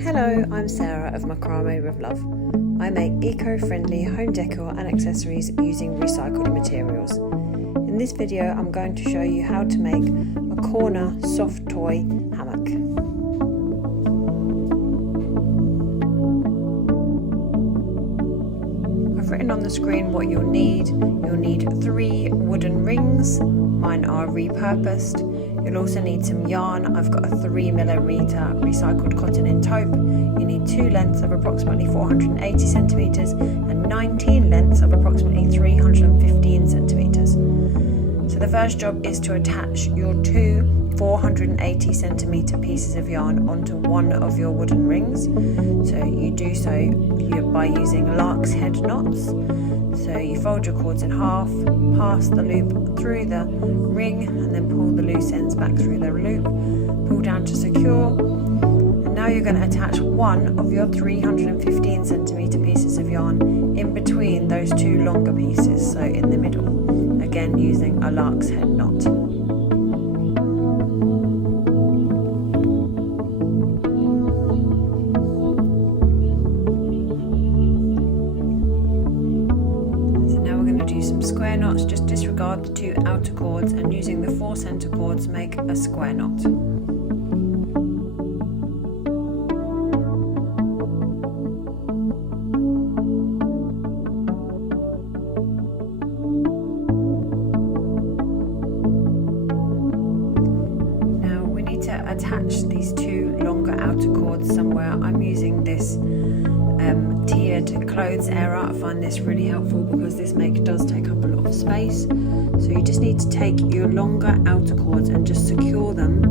Hello, I'm Sarah of Macra-Made with Love. I make eco-friendly home decor and accessories using recycled materials. In this video, I'm going to show you how to make a corner soft toy hammock. I've written on the screen what you'll need. You'll need 3 wooden rings. Mine are repurposed. You'll also need some yarn. I've got a 3mm recycled cotton in taupe. You need 2 lengths of approximately 480 centimeters and 19 lengths of approximately 315 centimeters. So the first job is to attach your 2 480 centimeter pieces of yarn onto one of your wooden rings. So you do so by using lark's head knots. So you fold your cords in half, pass the loop through the ring and then pull the loose ends back through the loop, pull down to secure. And now you're going to attach one of your 315 centimeter pieces of yarn in between those 2 longer pieces, so in the middle, again using a lark's head knot. Square knots, just disregard the 2 outer cords and using the 4 center cords make a square knot. Now we need to attach these 2 longer outer cords somewhere. I'm using this tiered clothes area. I find this really helpful because this make does take up a lot of space. So you just need to take your longer outer cords and just secure them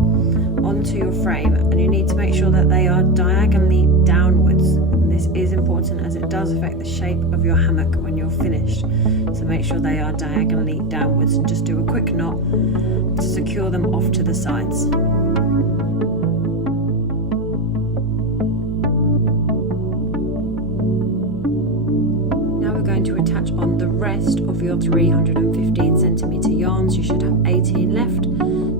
onto your frame, and you need to make sure that they are diagonally downwards. And this is important as it does affect the shape of your hammock when you're finished. So make sure they are diagonally downwards and just do a quick knot to secure them off to the sides. To attach on the rest of your 315 centimeter yarns. You should have 18 left.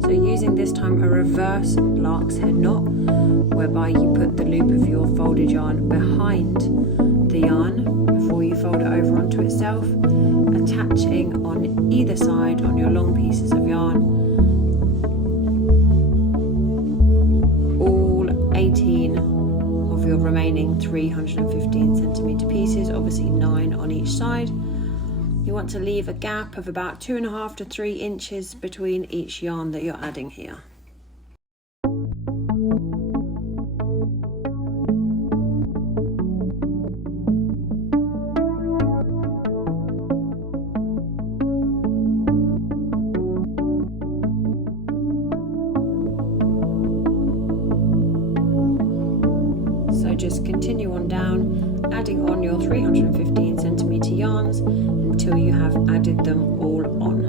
So using this time a reverse lark's head knot, whereby you put the loop of your folded yarn behind the yarn before you fold it over onto itself, attaching on either side on your long pieces of yarn all 18 of your remaining 315 centimeter pieces, obviously 9 on each side. You want to leave a gap of about 2.5 to 3 inches between each yarn that you're adding here. So just continue on down, adding on your 315 centimeter yarns until you have added them all on.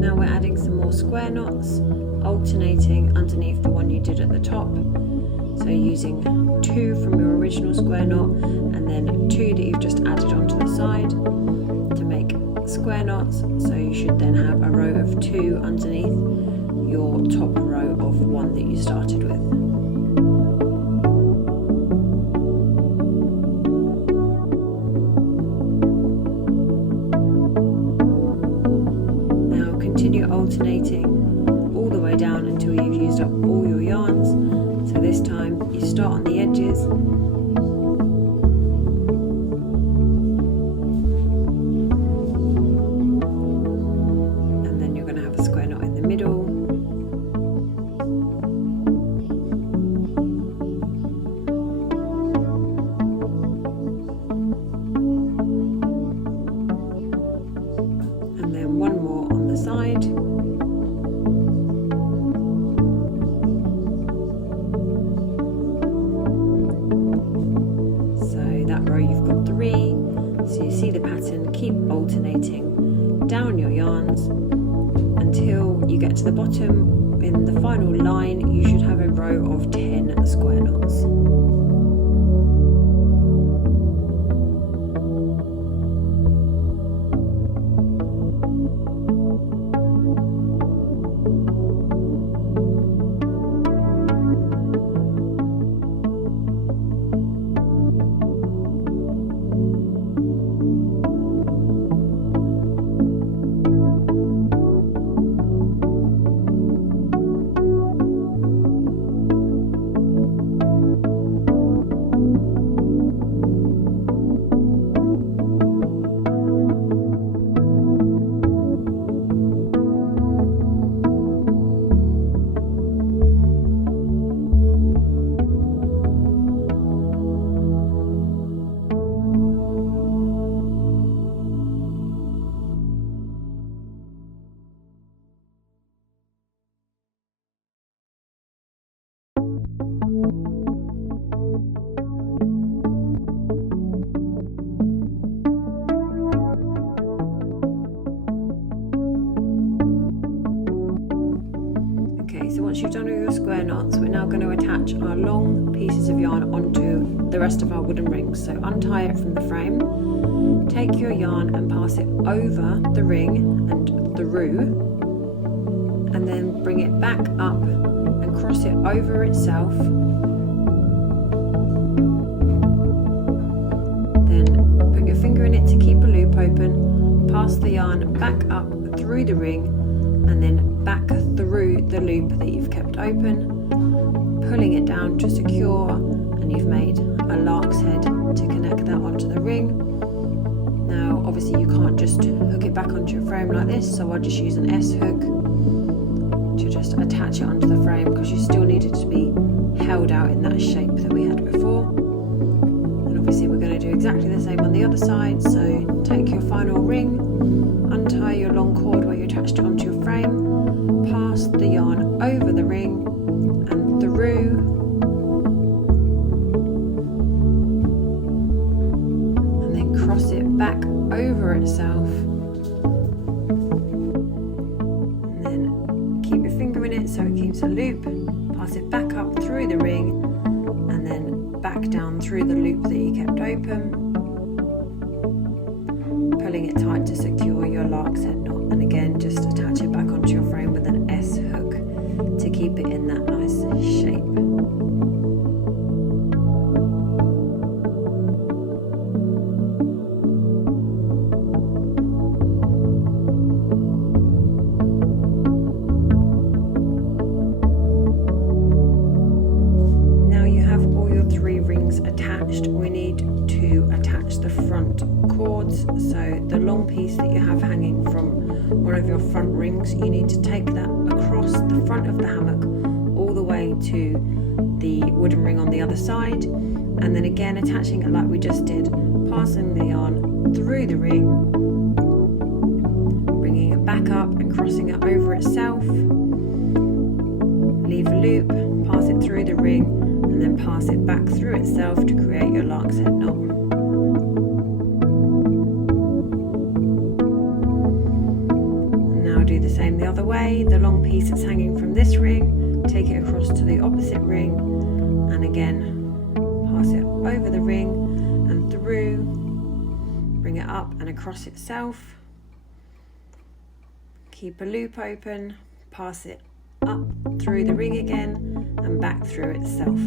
Now we're adding some more square knots, alternating underneath the one you did at the top. So using 2 from your original square knot and then 2 that you've just added onto the side to make square knots. So you should then have a row of 2 underneath your top row of 1 that you started with. Now continue alternating all the way down until you've used up all your yarns. So this time you start on the edges and then you're going to have a square knot in the middle. And then one more on the side. You've got 3, so you see the pattern. Keep alternating down your yarns until you get to the bottom. In the final line you should have a row of 10 square knots. once you've done all your square knots, we're now going to attach our long pieces of yarn onto the rest of our wooden rings. So untie it from the frame, take your yarn and pass it over the ring and through, and then bring it back up and cross it over itself. Then put your finger in it to keep a loop open, pass the yarn back up through the ring and then back through the loop that you've kept open, pulling it down to secure, and you've made a lark's head to connect that onto the ring. Now obviously you can't just hook it back onto your frame like this, so I'll just use an S hook to just attach it onto the frame, because you still need it to be held out in that shape that we had before. And obviously we're going to do exactly the same on the other side. So take your final ring, untie your long cord where you attached it onto your frame, pass the yarn over the ring and through, and then cross it back over itself, and then keep your finger in it so it keeps a loop, pass it back up through the ring and then back down through the loop that you kept open, pulling it tight to secure your lark's head knot, and again just attach it back onto your frame with an S hook to keep it in that nice shape. Now you have all your 3 rings attached. We need to attach the front cords. So the long piece that you have hanging from one of your front rings, you need to take that across the front of the hammock all the way to the wooden ring on the other side, and then again attaching it like we just did, passing the yarn through the ring, bringing it back up and crossing it over itself, leave a loop, pass it through the ring and then pass it back through itself to create your lark's head knot. Do the same the other way. The long piece that's hanging from this ring, take it across to the opposite ring and again pass it over the ring and through, bring it up and across itself, keep a loop open, pass it up through the ring again and back through itself.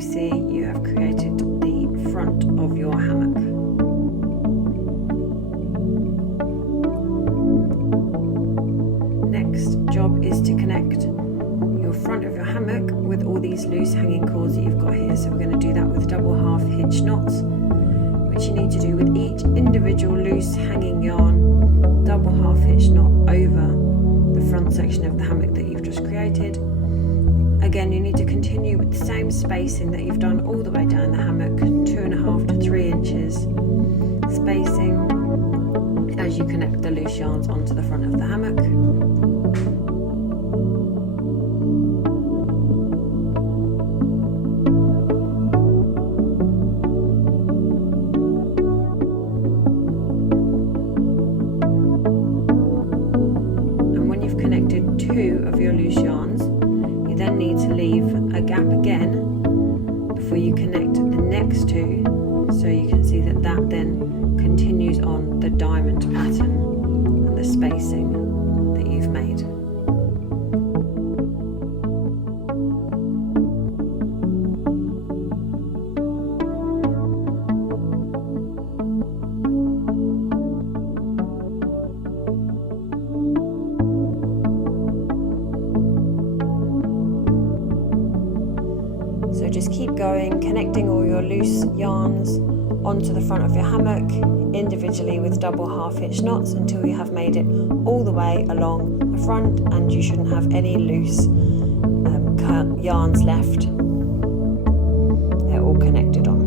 See, you have created the front of your hammock. Next job is to connect your front of your hammock with all these loose hanging cords that you've got here. So we're going to do that with double half hitch knots, which you need to do with each individual loose hanging yarn, double half hitch knot over the front section of the hammock that you've just created. Again, you need to continue with the same spacing that you've done all the way down the hammock, 2.5 to 3 inches spacing as you connect the loose yarns onto the front of the hammock. And when you've connected 2 of your loose yarns, you then need to leave a gap again before you connect the next 2, so you can see that that then continues on the diamond pattern and the spacing that you've made. So just keep going, connecting all your loose yarns onto the front of your hammock individually with double half hitch knots until you have made it all the way along the front, and you shouldn't have any loose yarns left. They're all connected on.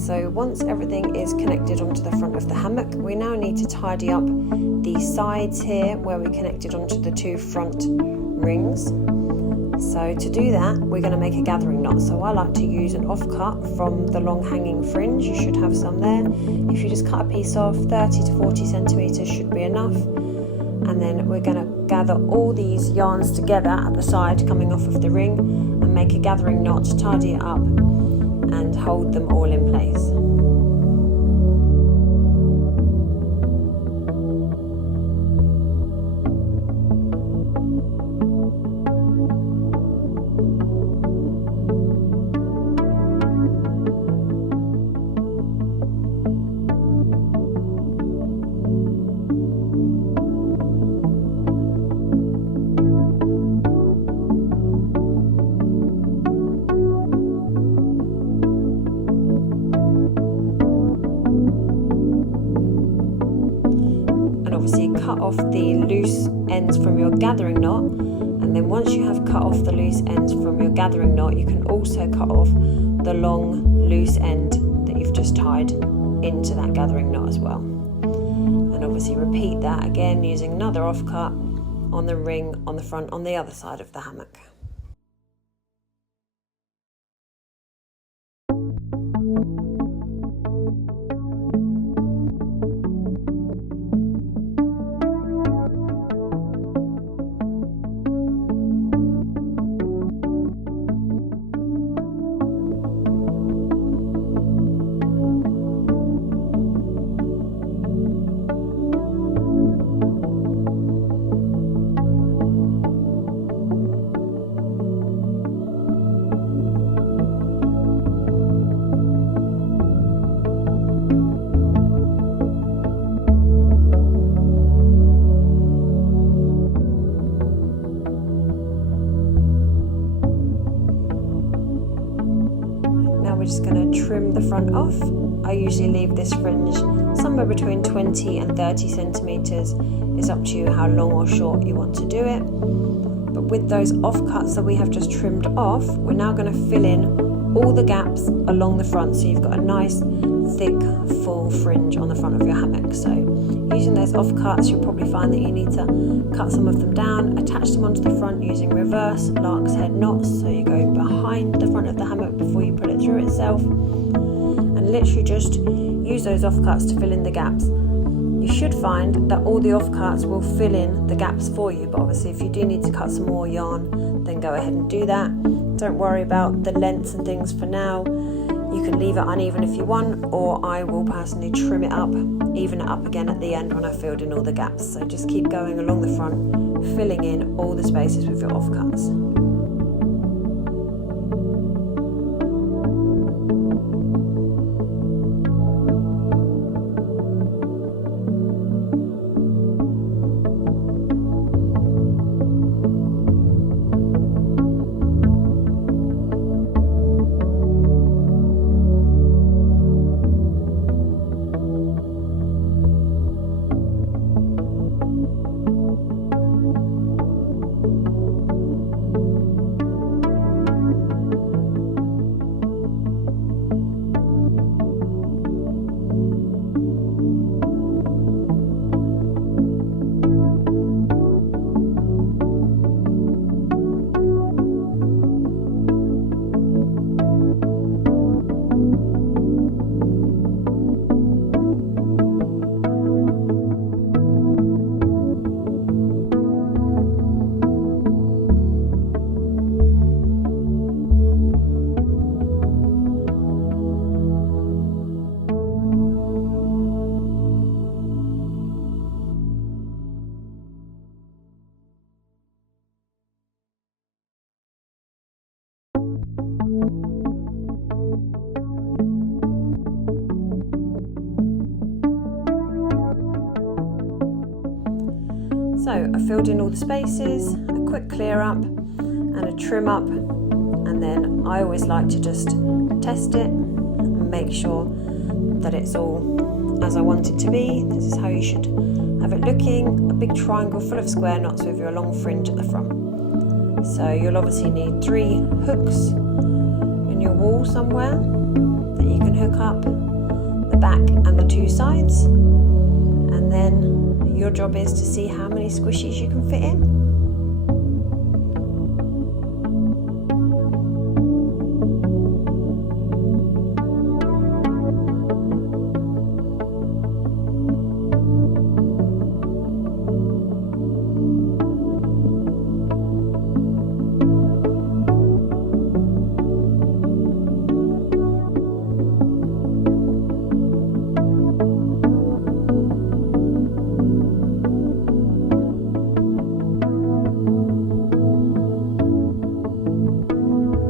So once everything is connected onto the front of the hammock, we now need to tidy up the sides here where we connected onto the 2 front rings. So to do that, we're going to make a gathering knot. So I like to use an offcut from the long hanging fringe. You should have some there. If you just cut a piece off, 30 to 40 centimeters should be enough. And then we're going to gather all these yarns together at the side coming off of the ring and make a gathering knot, tidy it up and hold them all in place. Obviously cut off the loose ends from your gathering knot, and then once you have cut off the loose ends from your gathering knot, you can also cut off the long loose end that you've just tied into that gathering knot as well. And obviously repeat that again using another offcut on the ring on the front on the other side of the hammock. We're just going to trim the front off. I usually leave this fringe somewhere between 20 and 30 centimeters. It's up to you how long or short you want to do it. But with those offcuts that we have just trimmed off, we're now going to fill in all the gaps along the front, so you've got a nice thick full fringe on the front of your hammock. So using those offcuts, you'll probably find that you need to cut some of them down, attach them onto the front using reverse lark's head knots, so you go behind the front of the hammock before you pull it through itself, and literally just use those offcuts to fill in the gaps. You should find that all the offcuts will fill in the gaps for you, but obviously if you do need to cut some more yarn, then go ahead and do that. Don't worry about the lengths and things for now. You can leave it uneven if you want, or I will personally trim it up, even it up again at the end when I've filled in all the gaps. So just keep going along the front, filling in all the spaces with your offcuts. So I filled in all the spaces, a quick clear up and a trim up, and then I always like to just test it and make sure that it's all as I want it to be. This is how you should have it looking, a big triangle full of square knots with your long fringe at the front. So you'll obviously need 3 hooks in your wall somewhere that you can hook up the back and the two sides, and then your job is to see how many squishies you can fit in.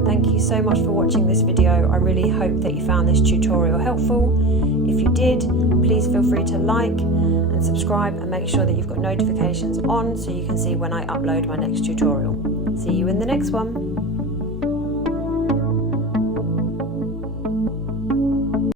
Thank you so much for watching this video. I really hope that you found this tutorial helpful. If you did, please feel free to like and subscribe, and make sure that you've got notifications on so you can see when I upload my next tutorial. See you in the next one.